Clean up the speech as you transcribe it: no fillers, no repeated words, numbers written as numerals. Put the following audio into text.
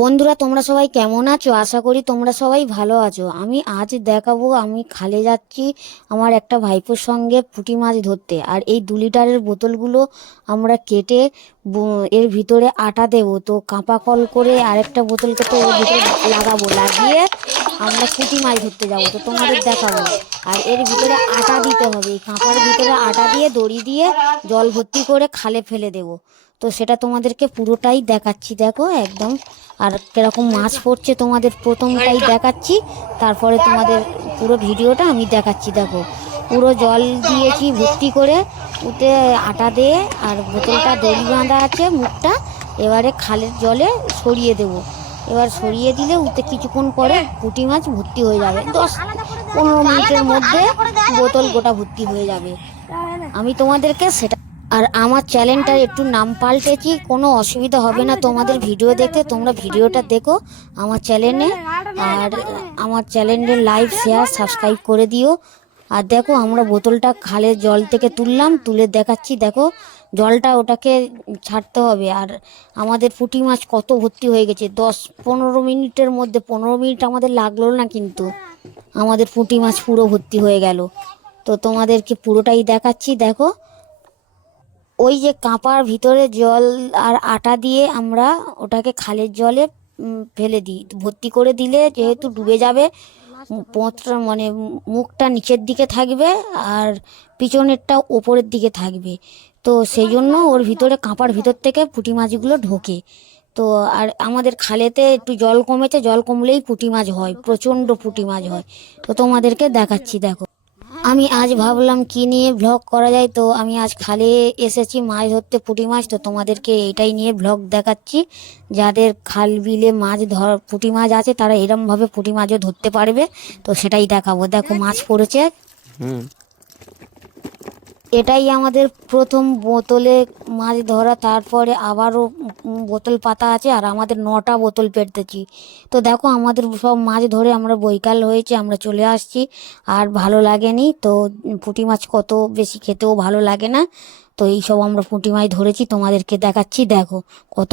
বন্ধুরা, তোমরা সবাই কেমন আছো? আশা করি তোমরা সবাই ভালো আছো। আমি আজ দেখাবো আমি খালে যাচ্ছি আমার একটা ভাইপোর সঙ্গে পুঁটি মাছ ধরতে। আর এই 2 লিটারের বোতলগুলো আমরা কেটে এর ভিতরে আটা দেবো। তো কাঁপা কল করে আরেকটা বোতল কেটে ওর ভিতরে লাগাবো, লাগিয়ে আমরা পুঁটি মাছ ধরতে যাবো। তো তোমাদের দেখাবো। আর এর ভিতরে আটা দিতে হবে, এই কাঁপার ভিতরে আটা দিয়ে দড়ি দিয়ে জল ভর্তি করে খালে ফেলে দেবো। তো সেটা তোমাদেরকে পুরোটাই দেখাচ্ছি, দেখো একদম। আর কিরকম মাছ পড়ছে তোমাদের প্রথমটাই দেখাচ্ছি, তারপরে তোমাদের পুরো ভিডিওটা আমি দেখাচ্ছি। দেখো, পুরো জল দিয়েছি ভর্তি করে, উঠে আটা দিয়ে, আর বোতলটা দড়ি বাঁধা আছে মুখটা। এবারে খালের জলে সরিয়ে দেব। এবার সরিয়ে দিলে উঠে কিছুক্ষণ পরে পুঁটি মাছ ভর্তি হয়ে যাবে। 10-15 মিনিটের মধ্যে বোতল গোটা ভর্তি হয়ে যাবে। আমি তোমাদেরকে সেটা। আর আমার চ্যানেলটার একটু নাম পাল্টেছি, কোনো অসুবিধা হবে না তোমাদের ভিডিও দেখতে। তোমরা ভিডিওটা দেখো আমার চ্যানেলে, আর আমার চ্যানেলে লাইক শেয়ার সাবস্ক্রাইব করে দিও। আর দেখো, আমরা বোতলটা খালের জল থেকে তুললাম, তুলে দেখাচ্ছি। দেখো, জলটা ওটাকে ছাড়তে হবে। আর আমাদের পুঁটি মাছ কত ভর্তি হয়ে গেছে! 10-15 মিনিটের মধ্যে, 15 মিনিট আমাদের লাগলো না, কিন্তু আমাদের পুঁটি মাছ পুরো ভর্তি হয়ে গেল। তো তোমাদেরকে পুরোটাই দেখাচ্ছি। দেখো, ওই যে কাঁপার ভিতরে জল আর আটা দিয়ে আমরা ওটাকে খালের জলে ফেলে দিই। ভর্তি করে দিলে যেহেতু ডুবে যাবে, পোঁতটা মানে মুখটা নিচের দিকে থাকবে আর পিছনেরটা ওপরের দিকে থাকবে। তো সেই জন্য ওর ভিতরে, কাঁপার ভিতর থেকে পুঁটি মাছগুলো ঢোকে। তো আর আমাদের খালেতে একটু জল কমেছে, জল কমলেই পুঁটি মাছ হয়, প্রচণ্ড পুঁটি মাছ হয়। তো তোমাদেরকে দেখাচ্ছি। দেখো, আমি আজ ভাবলাম কি নিয়ে ভ্লগ করা যায়। তো আমি আজ খালে এসেছি মাছ ধরতে, পুঁটি মাছ। তো তোমাদেরকে এটাই নিয়ে ভ্লগ দেখাচ্ছি। যাদের খাল বিলে মাছ পুঁটি মাছ আছে, তারা এরমভাবে পুঁটি মাছও ধরতে পারবে। তো সেটাই দেখাবো। দেখো, মাছ পড়েছে। এটাই আমাদের প্রথম বোতলে মাছ ধরা। তারপরে আবারও বোতল পাতা আছে, আর আমাদের 9টা বোতল পেতেছি। তো দেখো, আমাদের সব মাছ ধরে আমরা বৈকাল হয়েছে, আমরা চলে আসছি। আর ভালো লাগেনি। তো পুঁটি মাছ কত বেশি খেতেও ভালো লাগে না। তো এইসব আমরা পুঁটি মাছ ধরেছি, তোমাদেরকে দেখাচ্ছি। দেখো কত